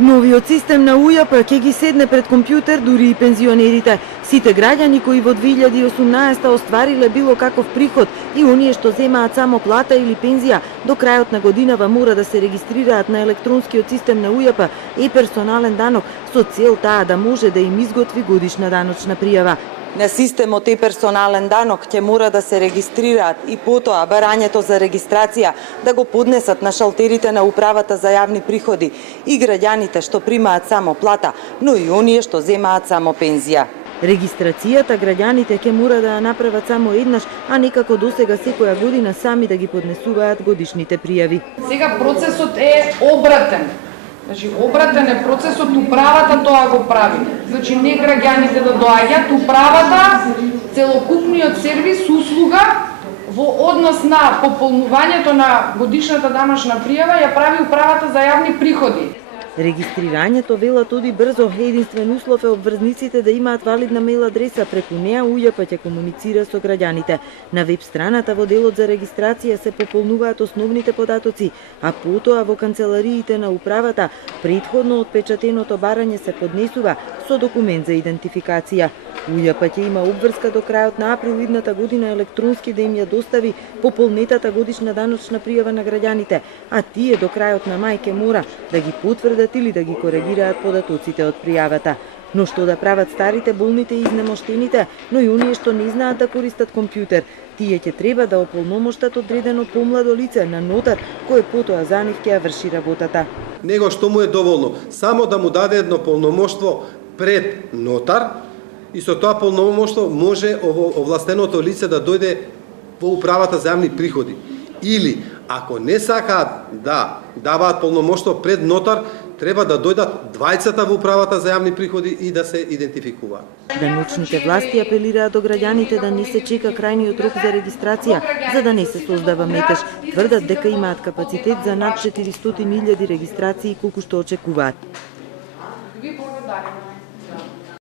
Новиот систем на УЈП ќе ги седне пред компјутер дури и пензионерите. Сите граѓани кои во 2018 оствариле било каков приход и оние што земаат само плата или пензија, до крајот на годинава мора да се регистрираат на електронскиот систем на УЈП и персонален данок со цел таа да може да им изготви годишна даночна пријава. На системот и персонален данок ќе мора да се регистрираат и потоа барањето за регистрација да го поднесат на шалтерите на Управата за јавни приходи и граѓаните што примаат само плата, но и оние што земаат само пензија. Регистрацијата граѓаните ќе мора да ја направат само еднаш, а не како досега секоја година сами да ги поднесуваат годишните пријави. Сега процесот е обратен. Значи, обратен е процесот, управата тоа го прави. Значи, не граѓаните да доаѓаат, управата, целокупниот сервис, услуга, во однос на пополнувањето на годишната даночна пријава, ја прави Управата за јавни приходи. Регистрирањето, велат, оди брзо. Единствен услов е обврзниците да имаат валидна мејл адреса, преку неа УЈП ќе комуницира со граѓаните. На веб страната во делот за регистрација се пополнуваат основните податоци, а потоа во канцелариите на управата претходно отпечатеното барање се поднесува со документ за идентификација. УЈП ќе има обврска до крајот на април идната година електронски да им ја достави пополнетата годишна даночна пријава на граѓаните, а тие до крајот на мај ќе мора да ги потврдат или да ги коригираат податоците од пријавата. Но што да прават старите, болните и изнемоштените, но и оние што не знаат да користат компјутер? Тие ќе треба да ополномоштат одредено помладо лице на нотар, кој потоа за нив ќе ја врши работата. Него што му е доволно, само да му даде едно полномоштво пред нотар, и со тоа полномоштво може овластеното лице да дојде во Управата за јавни приходи. Или, ако не сакаат да даваат полномоштво пред нотар, треба да дојдат двајцата во Управата за јавни приходи и да се идентификуваат. Даночните власти апелираат до граѓаните да не се чека крајниот рок за регистрација, за да не се создава метеж. Тврдат дека имаат капацитет за над 400.000 регистрации колку што очекуваат. Ви благодарам.